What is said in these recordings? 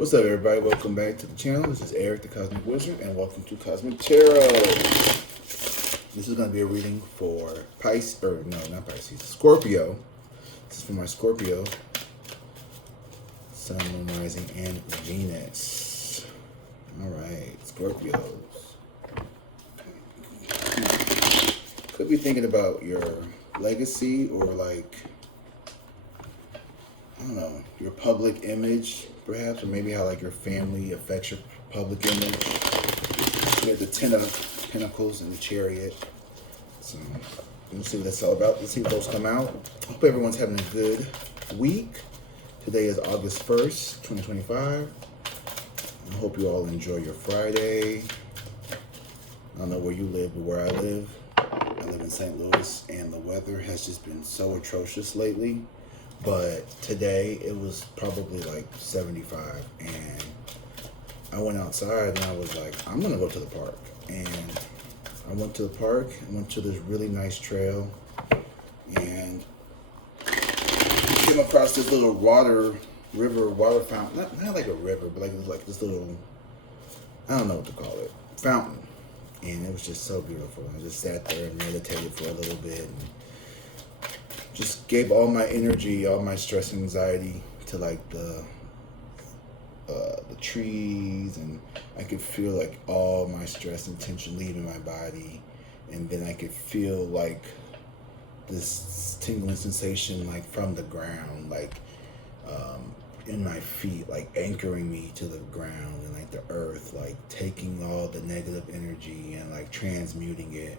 What's up, everybody? Welcome back to the channel. This is Eric, the Cosmic Wizard, and welcome to Cosmic Tarot. This is going to be a reading for Pisces, or no, not Pisces, Scorpio. This is for my Scorpio, Sun, Moon, Rising, and Venus. All right, Scorpios. Could be thinking about your legacy or like, I don't know, your public image, perhaps, or maybe how like your family affects your public image. We have the Ten of Pentacles and the Chariot. So let's see what that's all about. Let's see if those come out. Hope everyone's having a good week. Today is August 1st, 2025. I hope you all enjoy your Friday. I don't know where you live, but where I live in St. Louis, and the weather has just been so atrocious lately. But today it was probably like 75, and I went outside and I was like, I'm gonna go to the park. And I went to the park, I went to this really nice trail, and came across this little water fountain. Not like a river, but like this little, I don't know what to call it, fountain. And it was just so beautiful. I just sat there and meditated for a little bit, and just gave all my energy, all my stress and anxiety to like the trees, and I could feel like all my stress and tension leaving my body, and then I could feel like this tingling sensation like from the ground, like in my feet, like anchoring me to the ground, and like the earth, like taking all the negative energy and like transmuting it,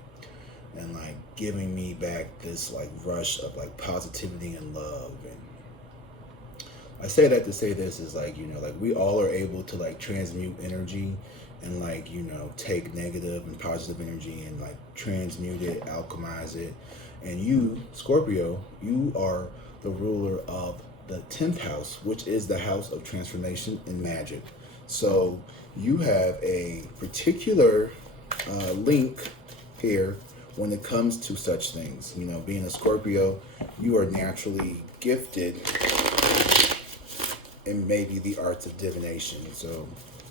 and like giving me back this like rush of like positivity and love. And I say that to say this is like, you know, like we all are able to like transmute energy and like, you know, take negative and positive energy and like transmute it, alchemize it. And you, Scorpio, you are the ruler of the 10th house, which is the house of transformation and magic. So you have a particular link here when it comes to such things. You know, being a Scorpio, you are naturally gifted in maybe the arts of divination. So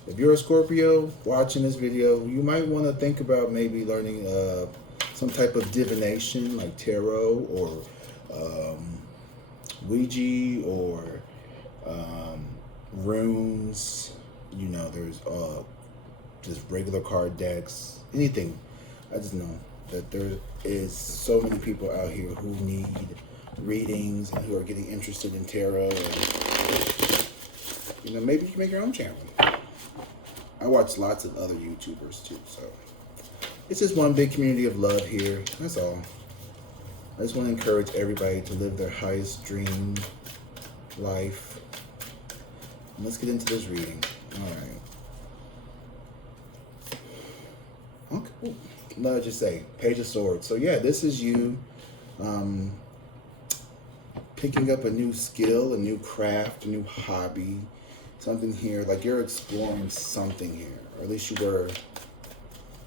if you're a Scorpio watching this video, you might want to think about maybe learning some type of divination like tarot or Ouija or runes. You know, there's just regular card decks, anything. I just know that there is so many people out here who need readings and who are getting interested in tarot. And, you know, maybe you can make your own channel. I watch lots of other YouTubers too, so it's just one big community of love here. That's all. I just want to encourage everybody to live their highest dream life. And let's get into this reading. All right. Okay. Let's just say Page of Swords. So yeah, this is you picking up a new skill, a new craft, a new hobby, something here. Like you're exploring something here, or at least you were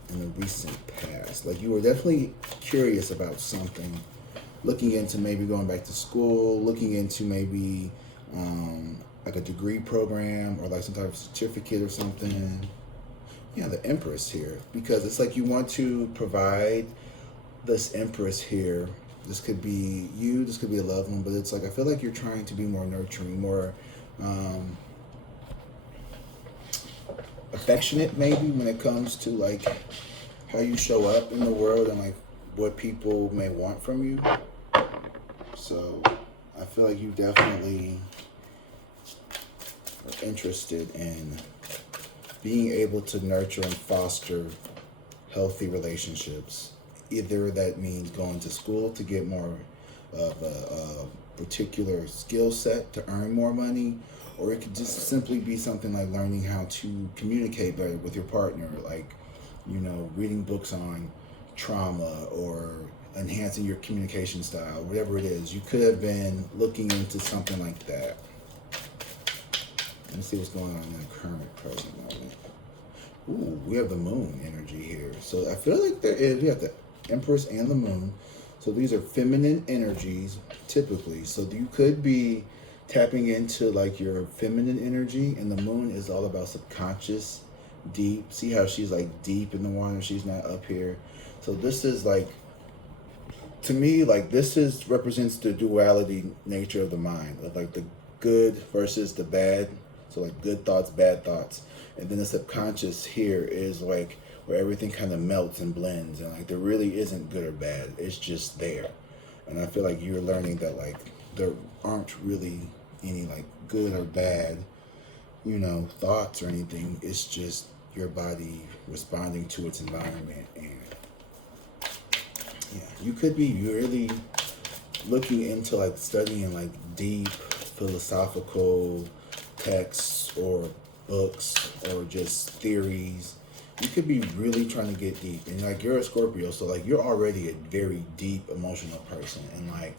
in the recent past. Like you were definitely curious about something, looking into maybe going back to school, looking into maybe like a degree program or like some type of certificate or something. Yeah, the Empress here, because it's like you want to provide this Empress here. This could be you, this could be a loved one, but it's like I feel like you're trying to be more nurturing, more affectionate maybe when it comes to like how you show up in the world and like what people may want from you. So I feel like you definitely are interested in being able to nurture and foster healthy relationships. Either that means going to school to get more of a particular skill set to earn more money, or it could just simply be something like learning how to communicate better with your partner, like, you know, reading books on trauma or enhancing your communication style, whatever it is. You could have been looking into something like that. Let me see what's going on in the current present moment. Ooh, we have the moon energy here. So I feel like there is, we have the Empress and the moon. So these are feminine energies typically. So you could be tapping into like your feminine energy, and the moon is all about subconscious, deep. See how she's like deep in the water, she's not up here. So this is like, to me, like this is represents the duality nature of the mind, of like the good versus the bad. So like good thoughts, bad thoughts, and then the subconscious here is like where everything kind of melts and blends, and like there really isn't good or bad. It's just there, and I feel like you're learning that like there aren't really any like good or bad, thoughts or anything. It's just your body responding to its environment. And yeah, you could be really looking into like studying like deep philosophical texts or books or just theories. You could be really trying to get deep, and like you're a Scorpio, so like you're already a very deep emotional person, and like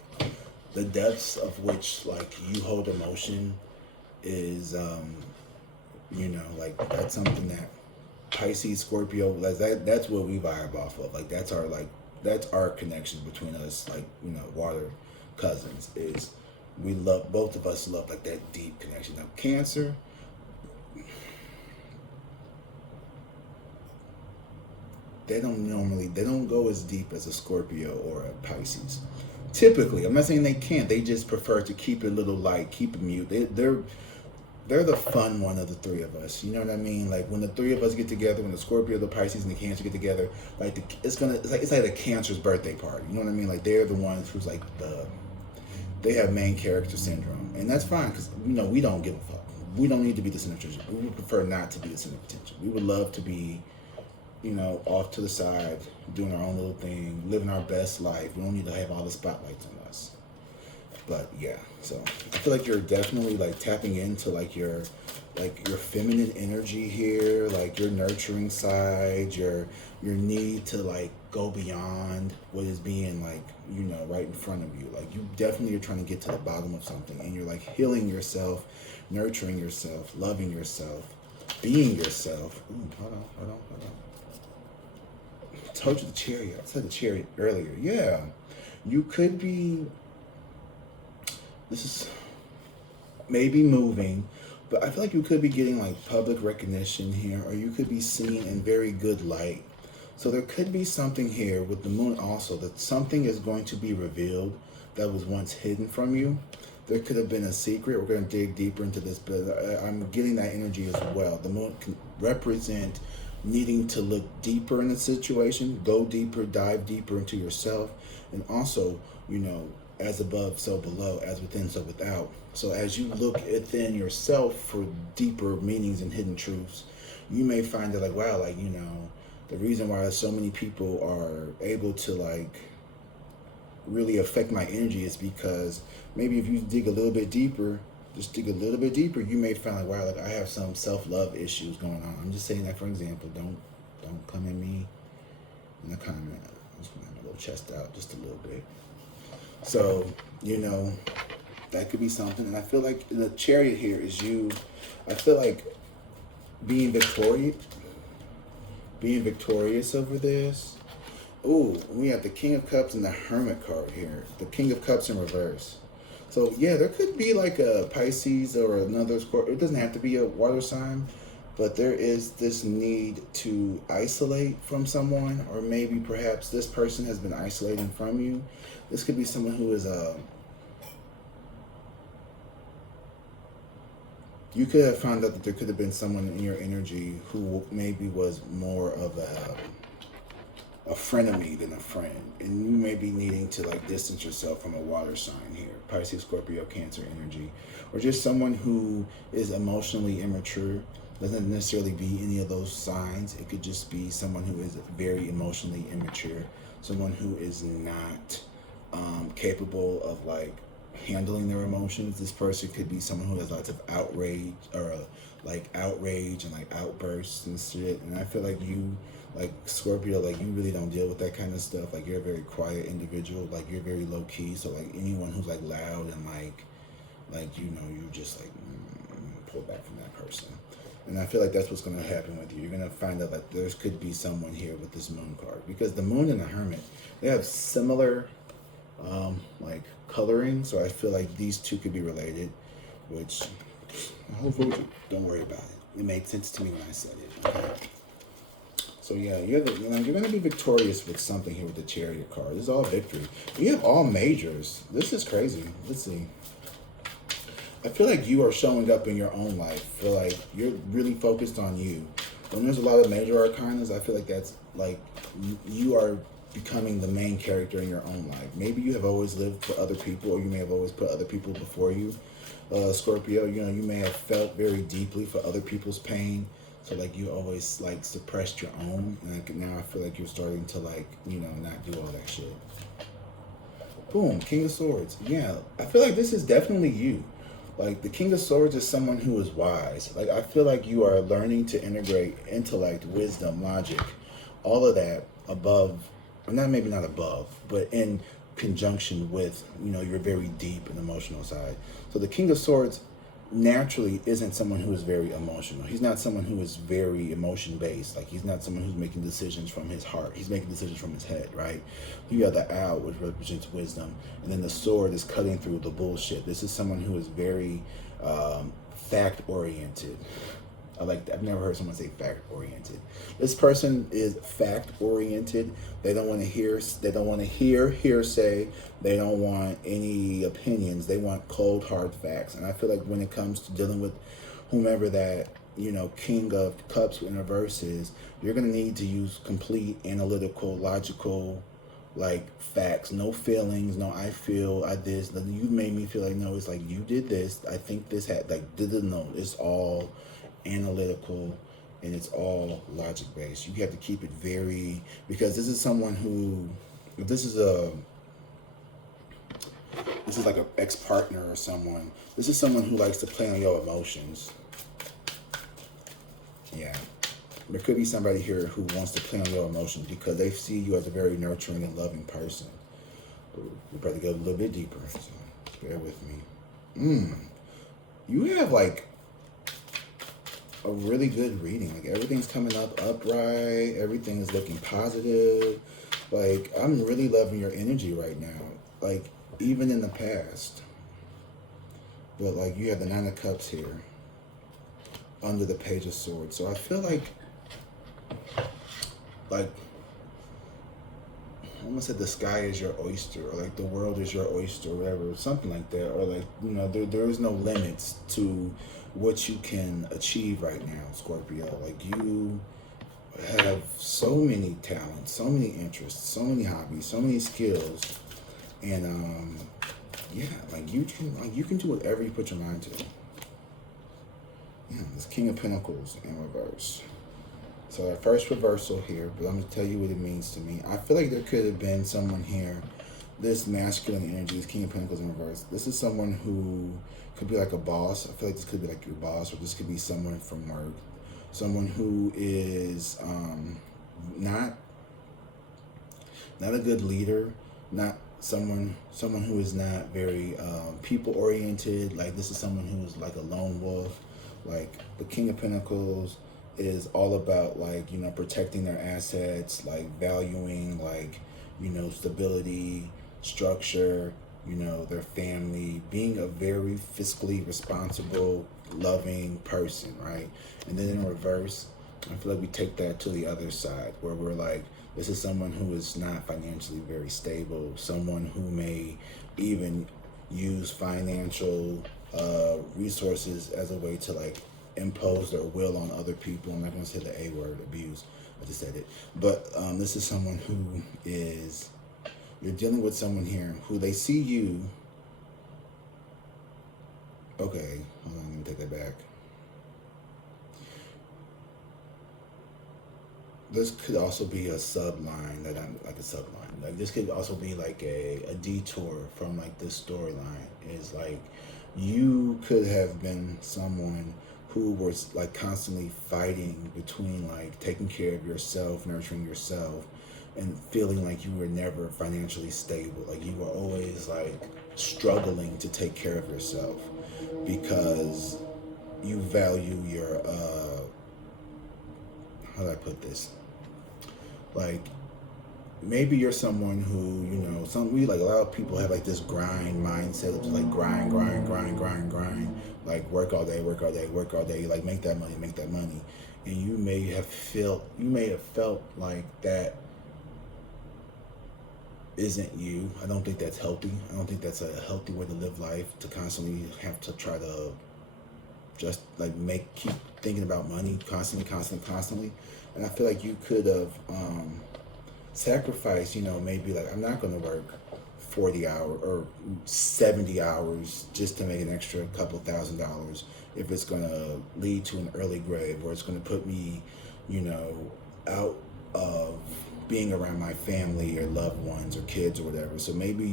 the depths of which like you hold emotion is like that's something that Pisces, Scorpio, that's what we vibe off of. Like that's our connection between us, like, water cousins, is we love, both of us love like that deep connection. Now Cancer, they don't go as deep as a Scorpio or a Pisces. Typically, I'm not saying they can't. They just prefer to keep it a little light, keep it mute. They're the fun one of the three of us. You know what I mean? Like when the three of us get together, when the Scorpio, the Pisces, and the Cancer get together, like it's like a Cancer's birthday party. You know what I mean? Like they're the ones who's like they have main character syndrome, and that's fine because we don't give a fuck. We don't need to be the center of attention. We would prefer not to be the center of attention. We would love to be, off to the side, doing our own little thing, living our best life. We don't need to have all the spotlights on us. But yeah, so I feel like you're definitely like tapping into like your feminine energy here, like your nurturing side, your need to like go beyond what is being like, right in front of you. Like you definitely are trying to get to the bottom of something, and you're like healing yourself, nurturing yourself, loving yourself, being yourself. Ooh, hold on. I told you the chariot. I said the chariot earlier. Yeah. You could be, this is maybe moving, but I feel like you could be getting like public recognition here, or you could be seen in very good light. So there could be something here with the moon also, that something is going to be revealed that was once hidden from you. There could have been a secret. We're going to dig deeper into this, but I'm getting that energy as well. The moon can represent needing to look deeper in the situation, go deeper, dive deeper into yourself, and also, as above, so below, as within, so without. So as you look within yourself for deeper meanings and hidden truths, you may find that like, wow, like, the reason why so many people are able to like really affect my energy is because maybe if you dig a little bit deeper, you may find like, wow, like I have some self-love issues going on. I'm just saying that for example. Don't come at me in the comment. I'm just gonna have a little chest out just a little bit. So, that could be something. And I feel like the chariot here is you. I feel like being victorious over this. Ooh, we have the King of Cups and the Hermit card here. The King of Cups in reverse. So yeah, there could be like a Pisces or another Scorpio. It doesn't have to be a water sign, but there is this need to isolate from someone, or maybe perhaps this person has been isolating from you. This could be someone who is you could have found out that there could have been someone in your energy who maybe was more of a frenemy than a friend, and you may be needing to like distance yourself from a water sign here, Pisces, Scorpio, Cancer energy, or just someone who is emotionally immature. Doesn't necessarily be any of those signs. It could just be someone who is very emotionally immature, someone who is not capable of like handling their emotions. This person could be someone who has lots of outrage and like outbursts and shit. And I feel like you, like Scorpio, like you really don't deal with that kind of stuff. Like you're a very quiet individual. Like you're very low key. So like anyone who's like loud and like you just like pull back from that person. And I feel like that's what's going to happen with you. You're going to find out that there could be someone here with this moon card, because the moon and the hermit, they have similar like coloring. So I feel like these two could be related. which I hope don't worry about it. It made sense to me when I said it. Okay. So yeah, you're gonna be victorious with something here with the Chariot card. This is all victory. You have all majors. This is crazy. Let's see. I feel like you are showing up in your own life. I feel like you're really focused on you. When there's a lot of major arcanas, I feel like that's like you are becoming the main character in your own life. Maybe you have always lived for other people, or you may have always put other people before you. Scorpio, you may have felt very deeply for other people's pain. So like you always like suppressed your own. And like now I feel like you're starting to like, not do all that shit. Boom, King of Swords. Yeah, I feel like this is definitely you. Like the King of Swords is someone who is wise. Like I feel like you are learning to integrate intellect, wisdom, logic, all of that above, or maybe not above, but in conjunction with, your very deep and emotional side. So the King of Swords naturally isn't someone who is very emotional. He's not someone who is very emotion based. Like he's not someone who's making decisions from his heart. He's making decisions from his head, right? You have the owl, which represents wisdom, and then the sword is cutting through the bullshit. This is someone who is very fact oriented. I've never heard someone say fact oriented. This person is fact oriented. They don't want to hear hearsay. They don't want any opinions. They want cold hard facts. And I feel like when it comes to dealing with whomever that, King of Cups in reverse is, you're going to need to use complete analytical, logical, like facts, no feelings, no I feel, I this, you made me feel like, no, it's like you did this, I think this had, like, no, it's all analytical and it's all logic based. You have to keep it very, because this is someone who, if this is like an ex-partner or someone, this is someone who likes to play on your emotions. Yeah. There could be somebody here who wants to play on your emotions because they see you as a very nurturing and loving person. We'll probably go a little bit deeper, so bear with me. You have like a really good reading. Like everything's coming up upright. Everything is looking positive. Like I'm really loving your energy right now. Like even in the past. But like you have the Nine of Cups here under the Page of Swords. So I feel like I almost said the sky is your oyster, or like the world is your oyster, or whatever, something like that. Or like, there is no limits to what you can achieve right now, Scorpio. Like you have so many talents, so many interests, so many hobbies, so many skills. And yeah, like you can do whatever you put your mind to. Yeah, this King of Pentacles in reverse. So our first reversal here, but I'm going to tell you what it means to me. I feel like there could have been someone here, this masculine energy, this King of Pentacles in reverse. This is someone who could be like a boss. I feel like this could be like your boss, or this could be someone from work. Someone who is not a good leader, not someone who is not very people-oriented. Like this is someone who is like a lone wolf. Like the King of Pentacles is all about like, protecting their assets, like valuing like, stability, structure, their family, being a very fiscally responsible, loving person, right? And then in reverse, I feel like we take that to the other side where we're like, this is someone who is not financially very stable, someone who may even use financial resources as a way to like impose their will on other people. I'm not going to say the A word, abuse. I just said it. But this is someone who is, you're dealing with someone here who they see you. Okay, hold on, let me take that back. This could also be a subline like a subline. Like this could also be like a detour from like this storyline. Is like you could have been someone who was like constantly fighting between like taking care of yourself, nurturing yourself, and feeling like you were never financially stable. Like you were always like struggling to take care of yourself because you value your how do I put this? Like maybe you're someone who, we like a lot of people have like this grind mindset of just like grind, grind, grind, grind, grind, like work all day, work all day, work all day, like make that money. And you may have felt like that isn't you. I don't think that's healthy. I don't think that's a healthy way to live life, to constantly have to try to just like keep thinking about money constantly, constantly, constantly. And I feel like you could have sacrificed, maybe like I'm not going to work 40 hours or 70 hours just to make an extra couple $1,000 if it's going to lead to an early grave, or it's going to put me, out of being around my family or loved ones or kids or whatever. So maybe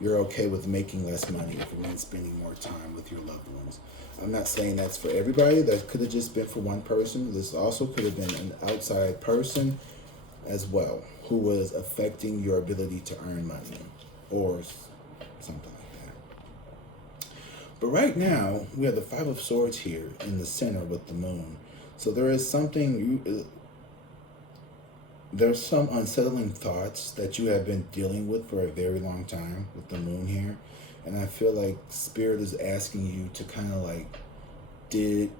you're okay with making less money if it means spending more time with your loved ones. I'm not saying that's for everybody. That could have just been for one person. This also could have been an outside person as well who was affecting your ability to earn money or something like that. But right now, we have the Five of Swords here in the center with the moon. So there is there's some unsettling thoughts that you have been dealing with for a very long time with the moon here. And I feel like Spirit is asking you to kind of like dig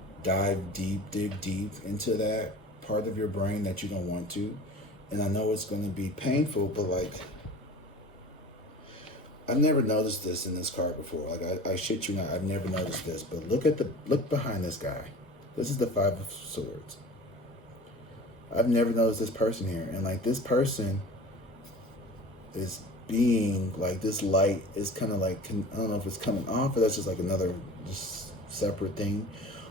deep into that part of your brain that you don't want to. And I know it's going to be painful, but like, I've never noticed this in this card before. Like, I shit you not, I've never noticed this. But look behind this guy. This is the Five of Swords. I've never noticed this person here. And like, this person is being like, this light is kind of like, I don't know if it's coming off, or that's just like another just separate thing.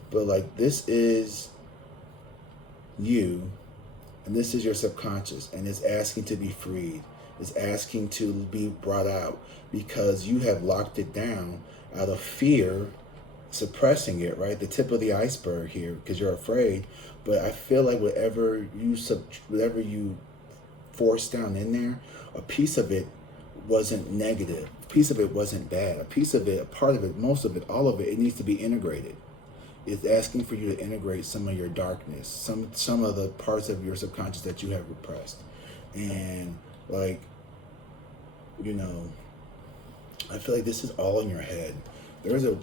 But like, this is you, and this is your subconscious, and it's asking to be freed. It's asking to be brought out because you have locked it down out of fear, suppressing it, right? The tip of the iceberg here, because you're afraid. But I feel like whatever you force down in there, a piece of it wasn't negative. A piece of it wasn't bad. A piece of it, a part of it, most of it, all of it, it needs to be integrated. It's asking for you to integrate some of your darkness, some of the parts of your subconscious that you have repressed. And like, I feel like this is all in your head. There's a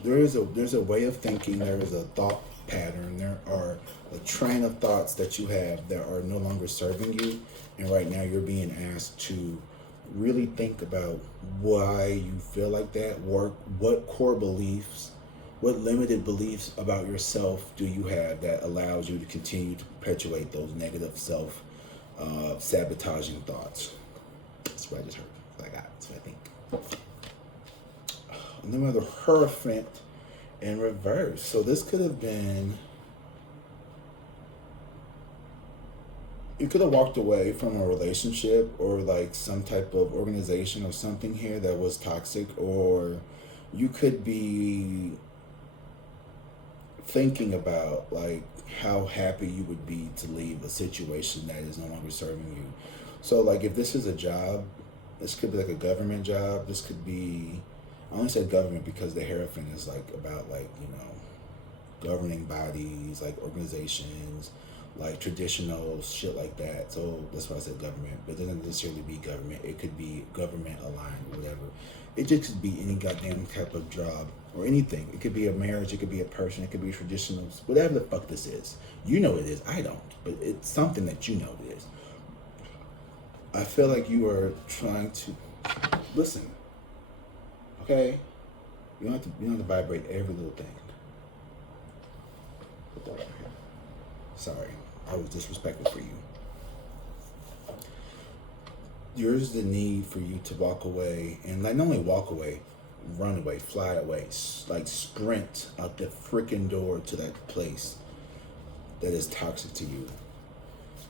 way of thinking, there is a thought pattern, there are a train of thoughts that you have that are no longer serving you. And right now you're being asked to really think about why you feel like that, what core beliefs, what limited beliefs about yourself do you have that allows you to continue to perpetuate those negative self-sabotaging thoughts. That's what I just heard. That's what I got. That's what I think. And then we have the Hierophant in reverse. So this could have been, you could have walked away from a relationship or like some type of organization or something here that was toxic, or you could be thinking about like how happy you would be to leave a situation that is no longer serving you. So like, if this is a job, this could be like a government job. This could be, I only said government because the Hierophant is like about like, governing bodies, like organizations, like traditional shit like that. So that's why I said government, but it doesn't necessarily be government. It could be government aligned or whatever. It just could be any goddamn type of job or anything. It could be a marriage, it could be a person, it could be traditional, whatever the fuck this is. You know it is, I don't, but it's something that you know it is. I feel like you are trying to listen. Okay? You don't have to vibrate every little thing. Put that over here. Sorry, I was disrespectful for you. There's the need for you to walk away, and like not only walk away, run away, fly away, like sprint out the freaking door to that place that is toxic to you.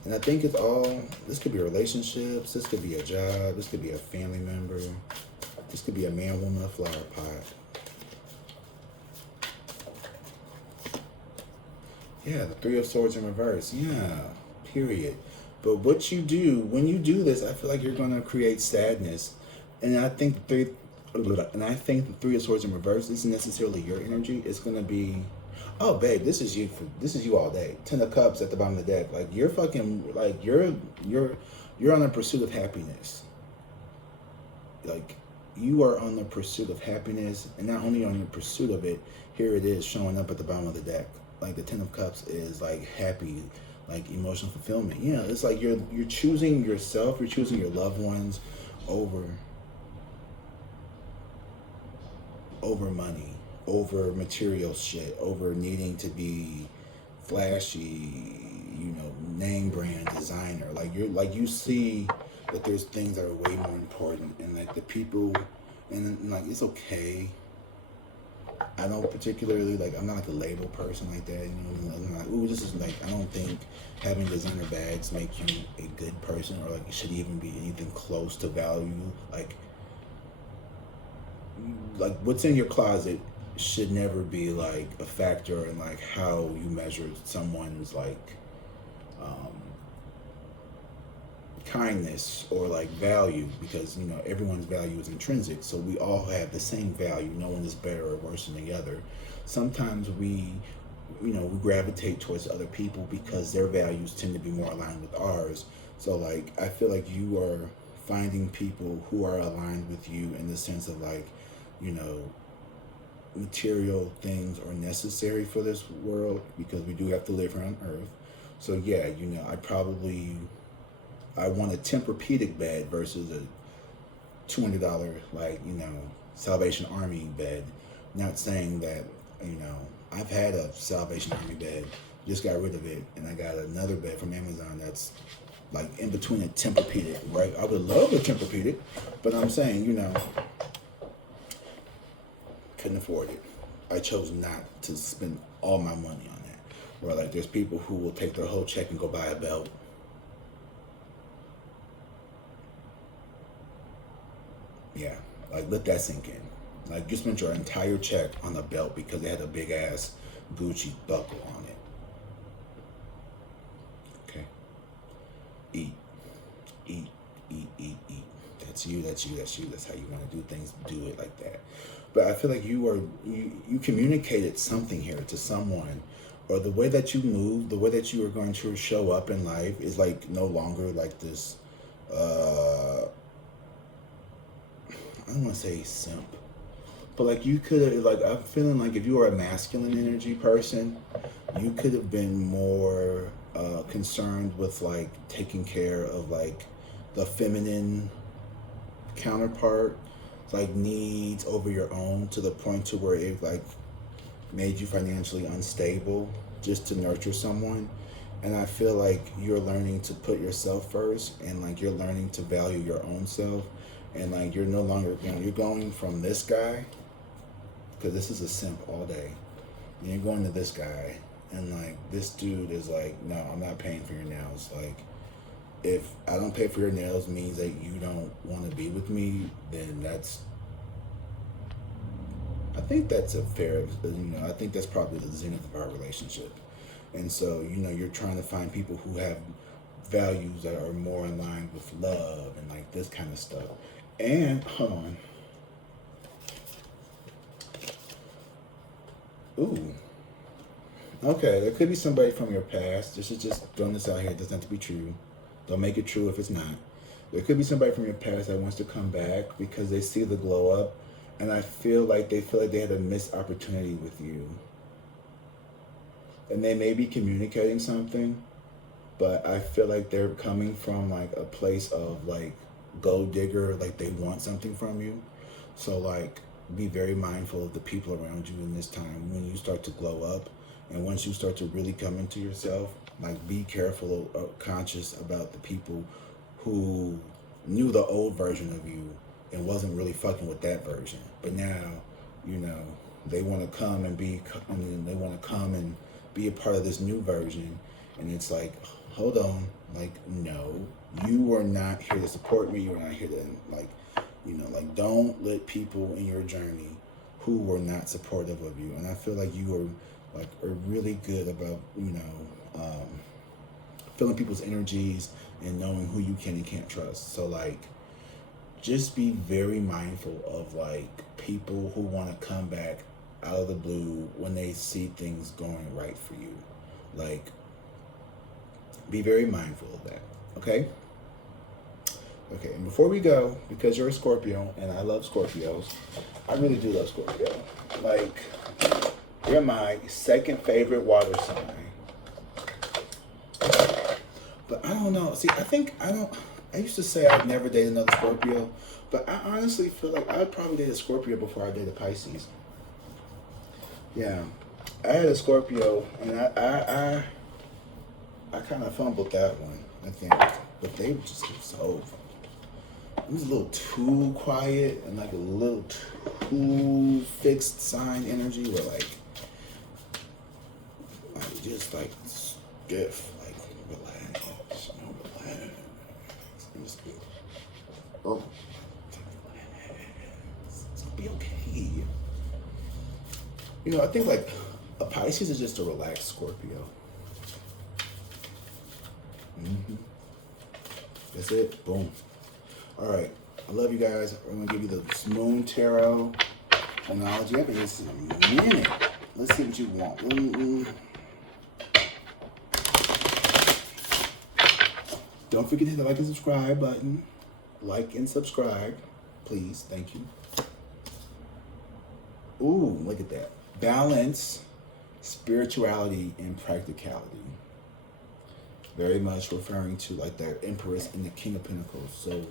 And I think it's all, this could be relationships, this could be a job, this could be a family member, this could be a man, woman, a flower pot. Yeah, the Three of Swords in reverse. Yeah, period. But what you do, when you do this, I feel like you're going to create sadness. And I think the Three of Swords in reverse isn't necessarily your energy. It's going to be, oh, babe, this is you all day. 10 of Cups at the bottom of the deck. Like, you're fucking, like, you're you're on the pursuit of happiness. Like, you are on the pursuit of happiness, and not only on the pursuit of it, here it is showing up at the bottom of the deck. Like, the Ten of Cups is like happy, like emotional fulfillment. You know, it's like you're choosing yourself, you're choosing your loved ones over money, over material shit, over needing to be flashy, you know, name brand designer. Like, you see that there's things that are way more important, and like the people, and like it's okay. I don't particularly like. I'm not like a label person like that. You know, I'm not. Ooh, this is like. I don't think having designer bags make you a good person, or like it should even be anything close to value. Like what's in your closet should never be like a factor in like how you measure someone's like kindness or like value, because you know everyone's value is intrinsic, so we all have the same value. No one is better or worse than the other. Sometimes we gravitate towards other people because their values tend to be more aligned with ours. So like I feel like you are finding people who are aligned with you in the sense of like, you know, material things are necessary for this world because we do have to live here on earth. So yeah, you know, I want a Tempur-Pedic bed versus a $200 like, you know, Salvation Army bed. Not saying that, you know, I've had a Salvation Army bed, just got rid of it, and I got another bed from Amazon that's like in between a Tempur-Pedic, right? I would love a Tempur-Pedic, but I'm saying, you know, couldn't afford it. I chose not to spend all my money on that. Where like there's people who will take their whole check and go buy a belt. Yeah, like let that sink in. Like you spent your entire check on a belt because it had a big ass Gucci buckle on it. Okay. Eat, eat, eat, eat, eat. That's you. That's you. That's you. That's how you want to do things. Do it like that. But I feel like you communicated something here to someone, or the way that you move, the way that you are going to show up in life is like no longer like this. I don't want to say simp, but like you could have, like I'm feeling like if you were a masculine energy person, you could have been more concerned with like taking care of like the feminine counterpart, like needs over your own, to the point to where it like made you financially unstable just to nurture someone. And I feel like you're learning to put yourself first, and like you're learning to value your own self, and like you're no longer you're going from this guy, because this is a simp all day, and you're going to this guy, and like this dude is like, no, I'm not paying for your nails. Like if I don't pay for your nails means that you don't want to be with me, then I think that's a fair, you know, I think that's probably the zenith of our relationship. And so, you know, you're trying to find people who have values that are more in line with love and like this kind of stuff. And hold on. Ooh. Okay, there could be somebody from your past. This is just throwing this out here. It doesn't have to be true. Don't make it true if it's not. There could be somebody from your past that wants to come back because they see the glow up, and I feel like they had a missed opportunity with you. And they may be communicating something, but I feel like they're coming from like a place of like gold digger, like they want something from you. So like be very mindful of the people around you in this time when you start to glow up, and once you start to really come into yourself, like be careful or conscious about the people who knew the old version of you and wasn't really fucking with that version. But now, you know, they want to come and be a part of this new version, and it's like, hold on, like, no, you were not here to support me. You were not here to like, you know, like don't let people in your journey who were not supportive of you. And I feel like you are really good about, you know, feeling people's energies and knowing who you can and can't trust. So like just be very mindful of like people who want to come back out of the blue when they see things going right for you. Like be very mindful of that. Okay? Okay, and before we go, because you're a Scorpio and I love Scorpios, I really do love Scorpio. Like, you're my second favorite water sign. But I don't know. See, I used to say I'd never date another Scorpio, but I honestly feel like I'd probably date a Scorpio before I date a Pisces. Yeah. I had a Scorpio, and I kind of fumbled that one, I think. But they were just so, it was a little too quiet and like a little too fixed sign energy where like just like stiff, like relax, relax. Just be, oh, relax. It's gonna be okay. You know, I think like a Pisces is just a relaxed Scorpio. Mm-hmm. That's it. Boom. All right. I love you guys. I'm gonna give you the Moon Tarot analogy. I've been this a minute. Let's see what you want. Don't forget to hit the like and subscribe button. Like and subscribe, please. Thank you. Ooh, look at that. Balance, spirituality, and practicality. Very much referring to like that Empress and the King of Pentacles. So,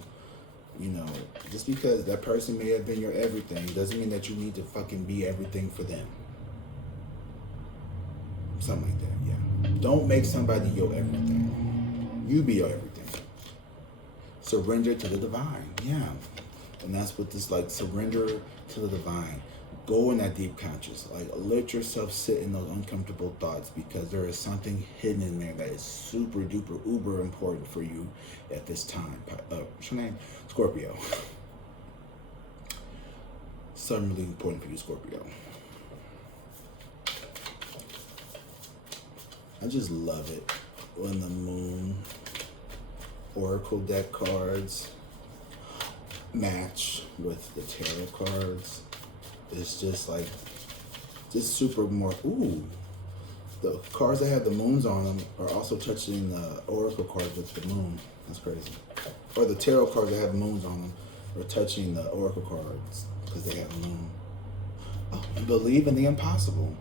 you know, just because that person may have been your everything doesn't mean that you need to fucking be everything for them. Something like that, yeah. Don't make somebody your everything. You be your everything. Surrender to the divine, yeah. And that's what this, like, surrender to the divine. Go in that deep conscious. Like, let yourself sit in those uncomfortable thoughts because there is something hidden in there that is super duper uber important for you at this time. What's your name? Scorpio. Something really important for you, Scorpio. I just love it when the moon oracle deck cards match with the tarot cards. It's just like, just super more, ooh. The cards that have the moons on them are also touching the oracle cards with the moon. That's crazy. Or the tarot cards that have moons on them are touching the oracle cards because they have a moon. Oh, and believe in the impossible.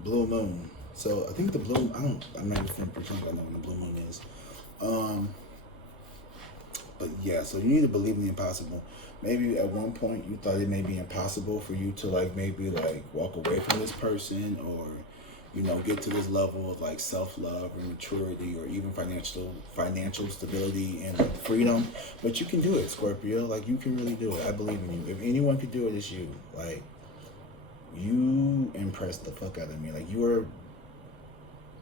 Blue moon. So I think the blue, I'm not even pretend I know when the blue moon is. But yeah, so you need to believe in the impossible. Maybe at one point you thought it may be impossible for you to like maybe like walk away from this person or, you know, get to this level of like self-love or maturity or even financial stability and like freedom. But you can do it, Scorpio. Like, you can really do it. I believe in you. If anyone could do it, it's you. Like, you impress the fuck out of me. Like, you are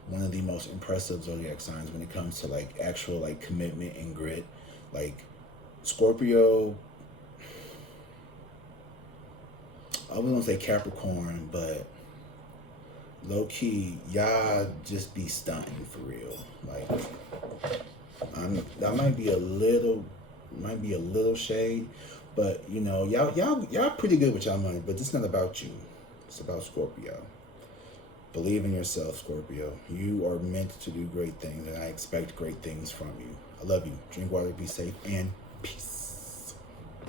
one of the most impressive zodiac signs when it comes to like actual like commitment and grit. Like, Scorpio, I was gonna say Capricorn, but low key, y'all just be stunting for real. Like, that might be a little shade, but you know, y'all pretty good with y'all money. But it's not about you. It's about Scorpio. Believe in yourself, Scorpio. You are meant to do great things, and I expect great things from you. I love you. Drink water, be safe, and peace.